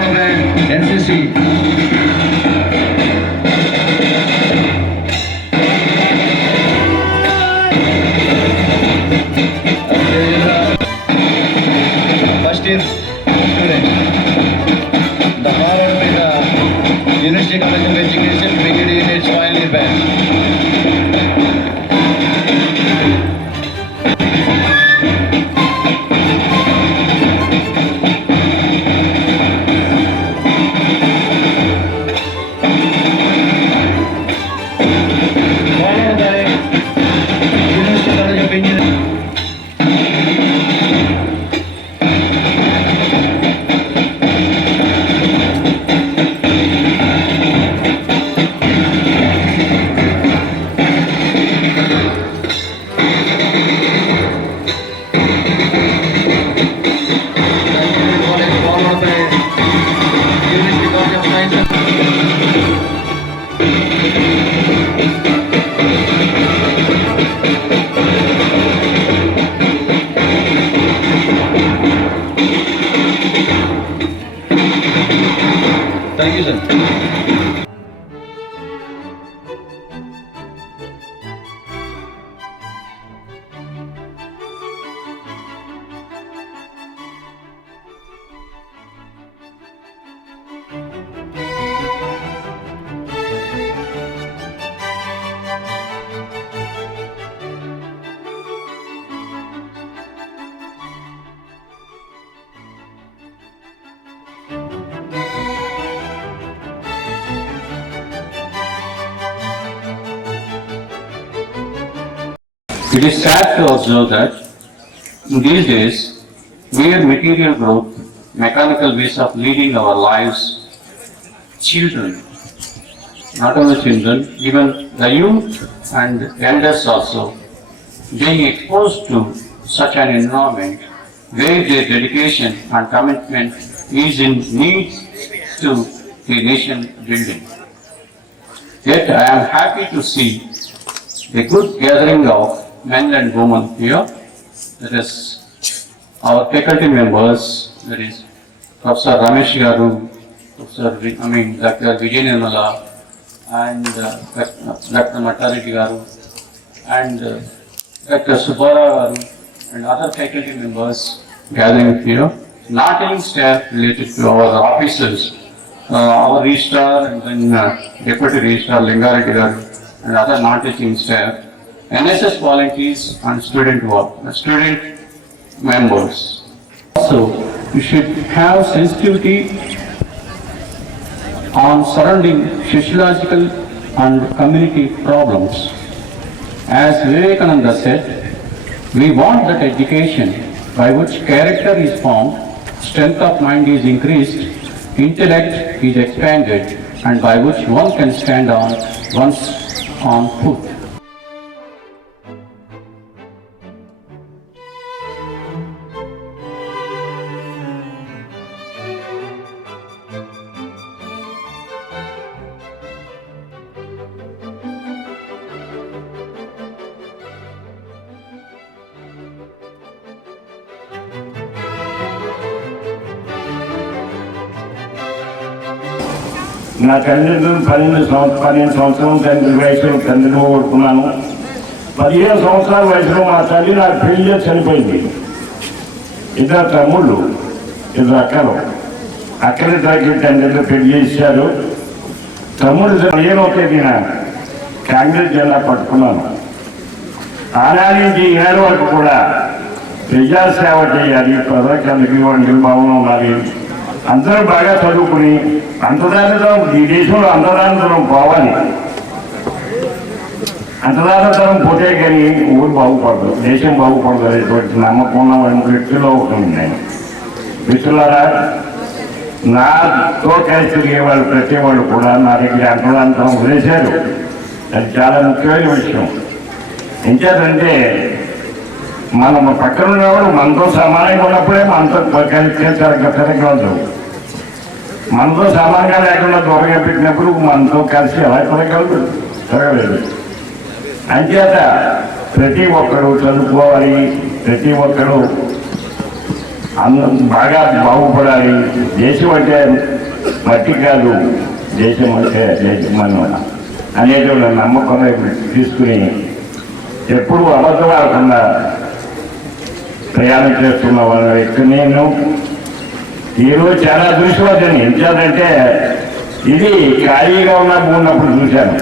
NCC. First year student. The honor with the University College of Education, Brigadier in its final year batch. Thank you, sir. It is sad to observe that in these days, mere material growth, mechanical ways of leading our lives, children, not only children, even the youth and elders also, being exposed to such an environment where their dedication and commitment is in need to the nation building. Yet I am happy to see a good gathering of men and women here. That is our faculty members, that is Professor Ramesh Garu, Dr. Vijay Nirmala, and Dr. Mattareddy Garu, and Dr. Subbarao Garu, and other faculty members gathering here. Non-teaching staff related to our officers, our registrar and then deputy registrar Lingareddy Garu, and other non-teaching staff, NSS volunteers and student members. Also, we should have sensitivity on surrounding sociological and community problems. As Vivekananda said, we want that education by which character is formed, strength of mind is increased, intellect is expanded, and by which one can stand on one's own foot. నా తల్లిదండ్రులు 12 సంవత్సరం తండ్రి వయసులో తండ్రిని కోరుకున్నాను. 15 సంవత్సరాల వయసులో మా తల్లి నాకు పెళ్లి చేసి చనిపోయింది. ఇద్దరు తమ్ముళ్ళు, ఇద్దరు అక్కలు. అక్కలిద్దరికి తండ్రిలో పెళ్లి చేశారు. తమ్ముడు 15వ తేదీన కాంగ్రెస్ జెండా పట్టుకున్నాను. ఆనాటి నుంచి ఈనాడు వరకు కూడా ప్రజాసేవ చేయాలి, ప్రజలకు వంటి భావన ఉండాలి. అందరూ బాగా చదువుకుని అంతదానితరం ఈ దేశంలో అంతదానితరం పోవాలి. అంతదానితరం పోతే కానీ ఊరు బాగుపడదు, దేశం బాగుపడదు అనేటువంటి నమ్మకం ఉన్న వ్యక్తుల్లో ఉన్నాయి. మిత్రులారా, నాతో కలిసి తిరిగే వాళ్ళు ప్రతి వాళ్ళు కూడా నా దగ్గర అంతదానితరం వదిలేశారు. అది చాలా ముఖ్యమైన విషయం. ఎంచేతంటే మనం పక్కన ఉన్నవాడు మనతో సమానంగా ఉన్నప్పుడే మనతో కలిసి తిరగలదు. మనతో సమానంగా లేకుండా దూరంగా పెట్టినప్పుడు మనతో కలిసి ఎలా తిరగలేదు. అంచేత ప్రతి ఒక్కరూ చదువుకోవాలి, ప్రతి ఒక్కరూ బాగా బాగుపడాలి. దేశం అంటే మట్టి కాదు, దేశం అంటే దేశం అనేటువంటి నమ్మకం తీసుకుని ఎప్పుడు అబద్ధం ఆడకుండా ప్రయాణం చేస్తున్న వాళ్ళ వ్యక్తి నేను. ఈరోజు చాలా అదృష్టవంతుని. ఎందుకంటే ఇది ఖాళీగా ఉన్న ఉన్నప్పుడు చూశాను.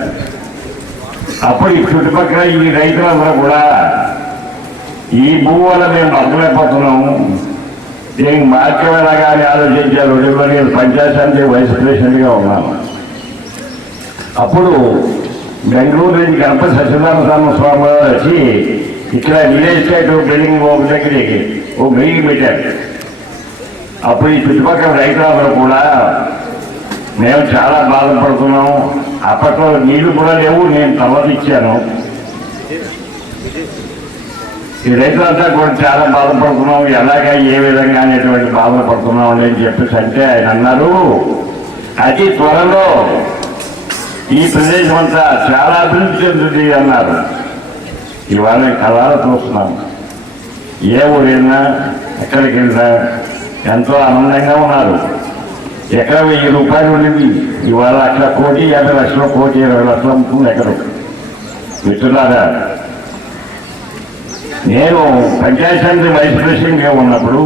అప్పుడు ఈ చుట్టుపక్కల ఈ రైతులందరూ కూడా ఈ భూ వల్ల మేము అర్థమైపోతున్నాము, దీనికి మార్గం ఎలాగా అని ఆలోచించారు. నేను పంచాయతీ సమితి వైస్ ప్రెసిడెంట్గా ఉన్నాను. అప్పుడు బెంగళూరు నుంచి గణపతి సత్యనారాయణ స్వామి గారు వచ్చి ఇక్కడ రియల్ ఎస్టేట్ బిల్డింగ్ ఒక దగ్గరికి ఓ మీటింగ్ పెట్టారు. అప్పుడు ఈ చుట్టుపక్కల రైతులందరూ కూడా మేము చాలా బాధపడుతున్నాం. అప్పట్లో నీళ్లు కూడా లేవు, నేను తర్వాత ఇచ్చాను. ఈ రైతులంతా కూడా చాలా బాధపడుతున్నాం, ఎలాగా ఏ విధంగా అనేటువంటి బాధపడుతున్నాం అని చెప్పేసి అంటే ఆయన అన్నారు, అతి త్వరలో ఈ ప్రదేశం అంతా చాలా అభివృద్ధి చెందుతుంది అన్నారు. ఇవాళ కళాలు చూస్తున్నాం. ఏ ఊరైనా ఎక్కడికి వెళ్ళినా ఎంతో ఆనందంగా ఉన్నారు. ఎకరం 1000 రూపాయలు ఉండేది ఇవాళ 1,50,00,000 1,20,00,000 అమ్ముతుంది ఎకరం. మిత్రులారా, నేను పంచాయతీ సమితి వైస్ ప్రెసిడెంట్గా ఉన్నప్పుడు